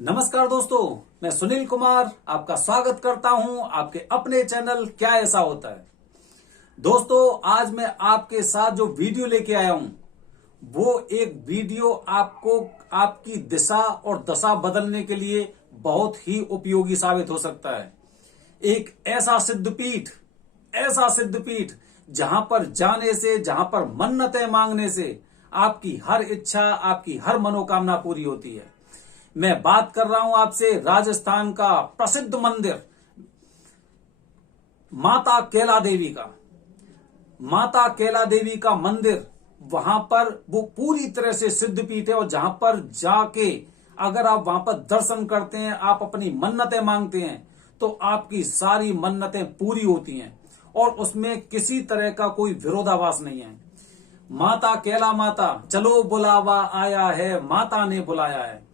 नमस्कार दोस्तों, मैं सुनील कुमार आपका स्वागत करता हूं आपके अपने चैनल क्या ऐसा होता है। दोस्तों, आज मैं आपके साथ जो वीडियो लेके आया हूं वो एक वीडियो आपको आपकी दिशा और दशा बदलने के लिए बहुत ही उपयोगी साबित हो सकता है। एक ऐसा सिद्धपीठ जहां पर जाने से, जहां पर मन्नतें मांगने से आपकी हर इच्छा, आपकी हर मनोकामना पूरी होती है। मैं बात कर रहा हूं आपसे राजस्थान का प्रसिद्ध मंदिर माता कैला देवी का। माता कैला देवी का मंदिर, वहां पर वो पूरी तरह से सिद्धपीठ है और जहां पर जाके अगर आप वहां पर दर्शन करते हैं, आप अपनी मन्नतें मांगते हैं तो आपकी सारी मन्नतें पूरी होती हैं और उसमें किसी तरह का कोई विरोधाभास नहीं है। माता कैला माता, चलो बुलावा आया है, माता ने बुलाया है।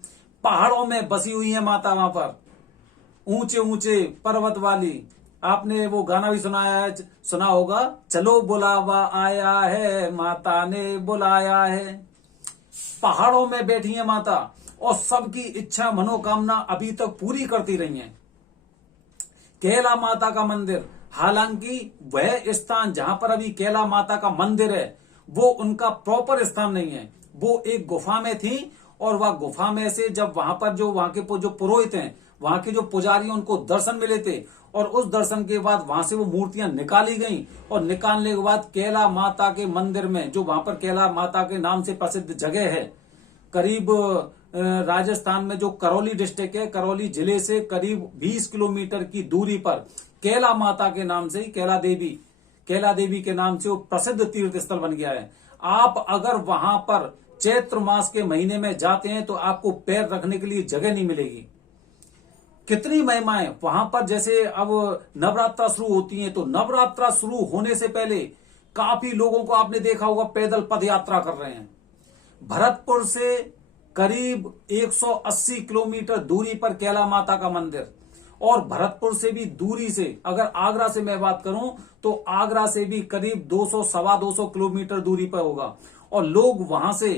पहाड़ों में बसी हुई है माता, वहां पर ऊंचे ऊंचे पर्वत वाली। आपने वो गाना भी सुना होगा, चलो बुलावा आया है, माता ने बुलाया है। पहाड़ों में बैठी है माता और सबकी इच्छा मनोकामना अभी तक पूरी करती रही है। कैला माता का मंदिर, हालांकि वह स्थान जहां पर अभी कैला माता का मंदिर है वो उनका प्रॉपर स्थान नहीं है। वो एक गुफा में थी और वह गुफा में से जब वहां पर वहां के जो पुरोहित हैं, वहां के जो पुजारी, उनको दर्शन मिले थे और उस दर्शन के बाद वहां से वो मूर्तियां निकाली गईं और निकालने के बाद कैला माता के मंदिर में, जो वहां पर कैला माता के नाम से प्रसिद्ध जगह है, करीब राजस्थान में जो करौली डिस्ट्रिक्ट है, करौली जिले से करीब 20 किलोमीटर की दूरी पर कैला माता के नाम से ही कैला देवी के नाम से वो प्रसिद्ध तीर्थ स्थल बन गया है। आप अगर वहां पर चैत्र मास के महीने में जाते हैं तो आपको पैर रखने के लिए जगह नहीं मिलेगी। कितनी महिमाएं वहां पर। जैसे अब नवरात्रा शुरू होती हैं तो नवरात्रा शुरू होने से पहले काफी लोगों को आपने देखा होगा पैदल पद यात्रा कर रहे हैं। भरतपुर से करीब 180 किलोमीटर दूरी पर कैला माता का मंदिर, और भरतपुर से भी दूरी से अगर आगरा से मैं बात करूं तो आगरा से भी करीब 200 सवा 200 किलोमीटर दूरी पर होगा। और लोग वहां से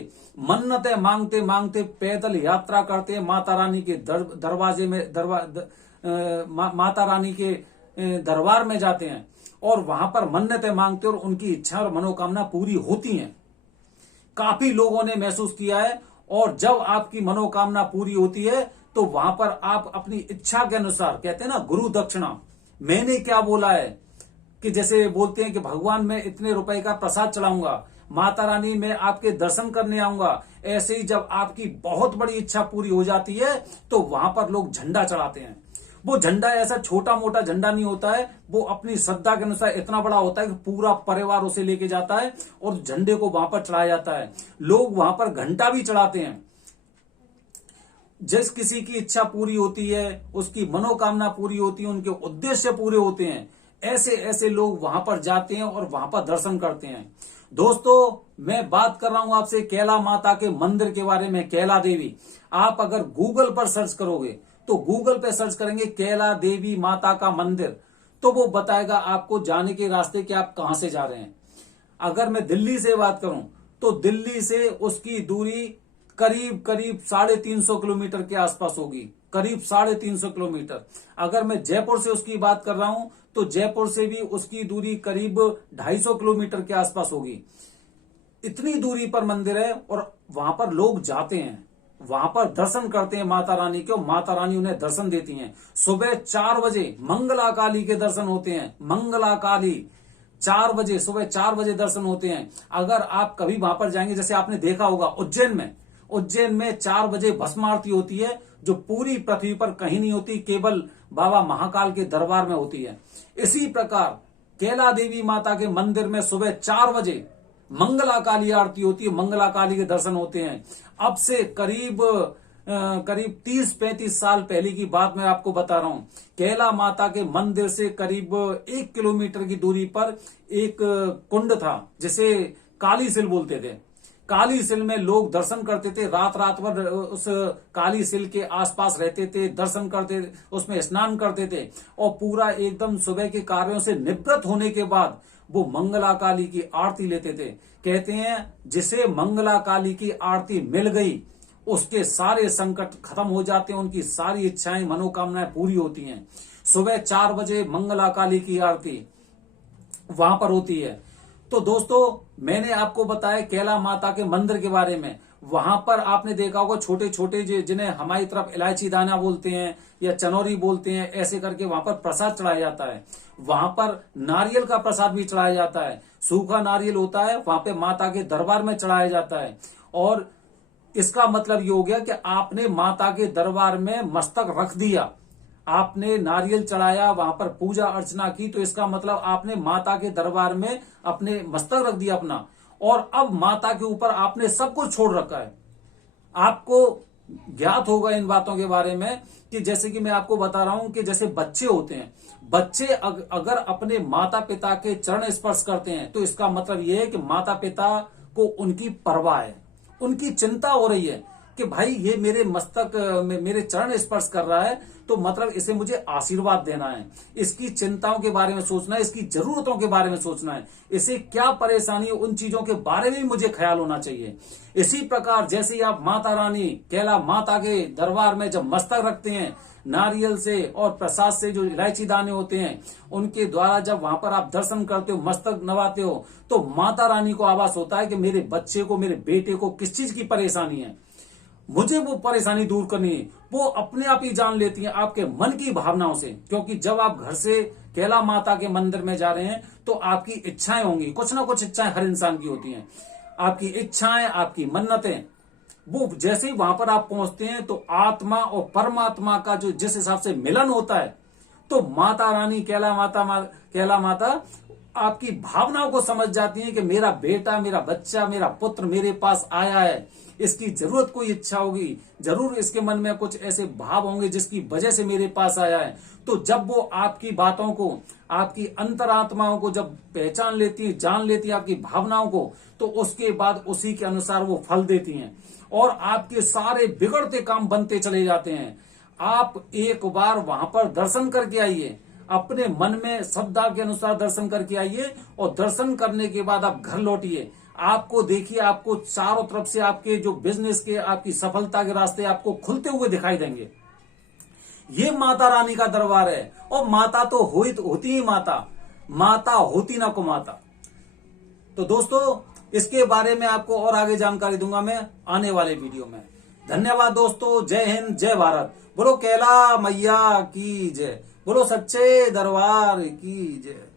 मन्नतें मांगते मांगते पैदल यात्रा करते हैं। माता रानी के दरवाजे में माता रानी के दरबार में जाते हैं और वहां पर मन्नतें मांगते हैं और उनकी इच्छा और मनोकामना पूरी होती हैं। काफी लोगों ने महसूस किया है। और जब आपकी मनोकामना पूरी होती है तो वहां पर आप अपनी इच्छा के अनुसार, कहते हैं ना गुरु दक्षिणा, मैंने क्या बोला है कि जैसे बोलते हैं कि भगवान मैं इतने रुपए का प्रसाद चढ़ाऊंगा, माता रानी मैं आपके दर्शन करने आऊंगा, ऐसे ही जब आपकी बहुत बड़ी इच्छा पूरी हो जाती है तो वहां पर लोग झंडा चढ़ाते हैं। वो झंडा ऐसा छोटा मोटा झंडा नहीं होता है, वो अपनी श्रद्धा के अनुसार इतना बड़ा होता है कि पूरा परिवार उसे लेके जाता है और झंडे को वहां पर चढ़ाया जाता है। लोग वहां पर घंटा भी चढ़ाते हैं। जिस किसी की इच्छा पूरी होती है, उसकी मनोकामना पूरी होती है, उनके उद्देश्य पूरे होते हैं, ऐसे ऐसे लोग वहां पर जाते हैं और वहां पर दर्शन करते हैं। दोस्तों, मैं बात कर रहा हूं आपसे कैला माता के मंदिर के बारे में। कैला देवी, आप अगर गूगल पर सर्च करोगे तो गूगल पे सर्च करेंगे कैला देवी माता का मंदिर तो वो बताएगा आपको जाने के रास्ते कि आप कहां से जा रहे हैं। अगर मैं दिल्ली से बात करूं तो दिल्ली से उसकी दूरी करीब करीब 350 किलोमीटर के आसपास होगी, करीब 350 किलोमीटर। अगर मैं जयपुर से उसकी बात कर रहा हूं तो जयपुर से भी उसकी दूरी करीब 250 किलोमीटर के आसपास होगी। इतनी दूरी पर मंदिर है और वहां पर लोग जाते हैं, वहां पर दर्शन करते हैं माता रानी के, और माता रानी उन्हें दर्शन देती हैं। सुबह 4 बजे मंगला काली के दर्शन होते हैं। मंगला काली 4 बजे, सुबह 4 बजे दर्शन होते हैं। अगर आप कभी वहां पर जाएंगे, जैसे आपने देखा होगा उज्जैन में 4 बजे भस्म आरती होती है, जो पूरी पृथ्वी पर कहीं नहीं होती, केवल बाबा महाकाल के दरबार में होती है। इसी प्रकार कैला देवी माता के मंदिर में सुबह 4 बजे मंगला काली आरती होती है, मंगला काली के दर्शन होते हैं। अब से करीब 30-35 साल पहले की बात मैं आपको बता रहा हूं। कैला माता के मंदिर से करीब 1 किलोमीटर की दूरी पर एक कुंड था जिसे काली सिल बोलते थे। काली सिल में लोग दर्शन करते थे, रात रात भर उस काली सिल के आसपास रहते थे, दर्शन करते थे, उसमें स्नान करते थे और पूरा एकदम सुबह के कार्यों से निवृत्त होने के बाद वो मंगला काली की आरती लेते थे। कहते हैं जिसे मंगला काली की आरती मिल गई उसके सारे संकट खत्म हो जाते हैं, उनकी सारी इच्छाएं मनोकामनाएं पूरी होती हैं। सुबह 4 बजे मंगला काली की आरती वहां पर होती है। तो दोस्तों, मैंने आपको बताया कैला माता के मंदिर के बारे में। वहां पर आपने देखा होगा छोटे छोटे जिन्हें हमारी तरफ इलायची दाना बोलते हैं या चनौरी बोलते हैं, ऐसे करके वहां पर प्रसाद चढ़ाया जाता है। वहां पर नारियल का प्रसाद भी चढ़ाया जाता है, सूखा नारियल होता है, वहां पे माता के दरबार में चढ़ाया जाता है। और इसका मतलब ये हो गया कि आपने माता के दरबार में मस्तक रख दिया, आपने नारियल चढ़ाया, वहां पर पूजा अर्चना की, तो इसका मतलब आपने माता के दरबार में अपने मस्तक रख दिया अपना, और अब माता के ऊपर आपने सब कुछ छोड़ रखा है। आपको ज्ञात होगा इन बातों के बारे में कि जैसे कि मैं आपको बता रहा हूं कि जैसे बच्चे होते हैं, बच्चे अगर अपने माता पिता के चरण स्पर्श करते हैं तो इसका मतलब यह है कि माता पिता को उनकी परवाह है, उनकी चिंता हो रही है कि भाई ये मेरे मस्तक में मेरे चरण स्पर्श कर रहा है, तो मतलब इसे मुझे आशीर्वाद देना है, इसकी चिंताओं के बारे में सोचना है, इसकी जरूरतों के बारे में सोचना है, इसे क्या परेशानी है उन चीजों के बारे में भी मुझे ख्याल होना चाहिए। इसी प्रकार जैसे ही आप माता रानी कैला माता के दरबार में जब मस्तक रखते हैं, नारियल से और प्रसाद से जो इलायची दाने होते हैं उनके द्वारा जब वहां पर आप दर्शन करते हो, मस्तक नवाते हो, तो माता रानी को आभास होता है कि मेरे बच्चे को, मेरे बेटे को किस चीज की परेशानी है, मुझे वो परेशानी दूर करनी है। वो अपने आप ही जान लेती हैं आपके मन की भावनाओं से, क्योंकि जब आप घर से कैला माता के मंदिर में जा रहे हैं तो आपकी इच्छाएं होंगी, कुछ ना कुछ इच्छाएं हर इंसान की होती हैं। आपकी इच्छाएं, आपकी मन्नतें, वो जैसे ही वहां पर आप पहुंचते हैं तो आत्मा और परमात्मा का जो जिस हिसाब से मिलन होता है, तो माता रानी कैला माता आपकी भावनाओं को समझ जाती हैं कि मेरा बेटा, मेरा बच्चा, मेरा पुत्र मेरे पास आया है, इसकी जरूरत कोई इच्छा होगी, जरूर इसके मन में कुछ ऐसे भाव होंगे जिसकी वजह से मेरे पास आया है। तो जब वो आपकी बातों को, आपकी अंतरात्माओं को जब पहचान लेती है, जान लेती है आपकी भावनाओं को, तो उसके बाद उसी के अनुसार वो फल देती हैं और आपके सारे बिगड़ते काम बनते चले जाते हैं। आप एक बार वहां पर दर्शन करके आइए, अपने मन में श्रद्धा के अनुसार दर्शन करके आइए, और दर्शन करने के बाद आप घर लौटिए। आपको देखिए, आपको चारों तरफ से आपके जो बिजनेस के, आपकी सफलता के रास्ते आपको खुलते हुए दिखाई देंगे। ये माता रानी का दरबार है, और माता तो होती ही माता होती ना को माता। तो दोस्तों, इसके बारे में आपको और आगे जानकारी दूंगा मैं आने वाले वीडियो में। धन्यवाद दोस्तों। जय हिंद, जय भारत। बोलो कैला मैया की जय, बोलो सच्चे दरबार की जय।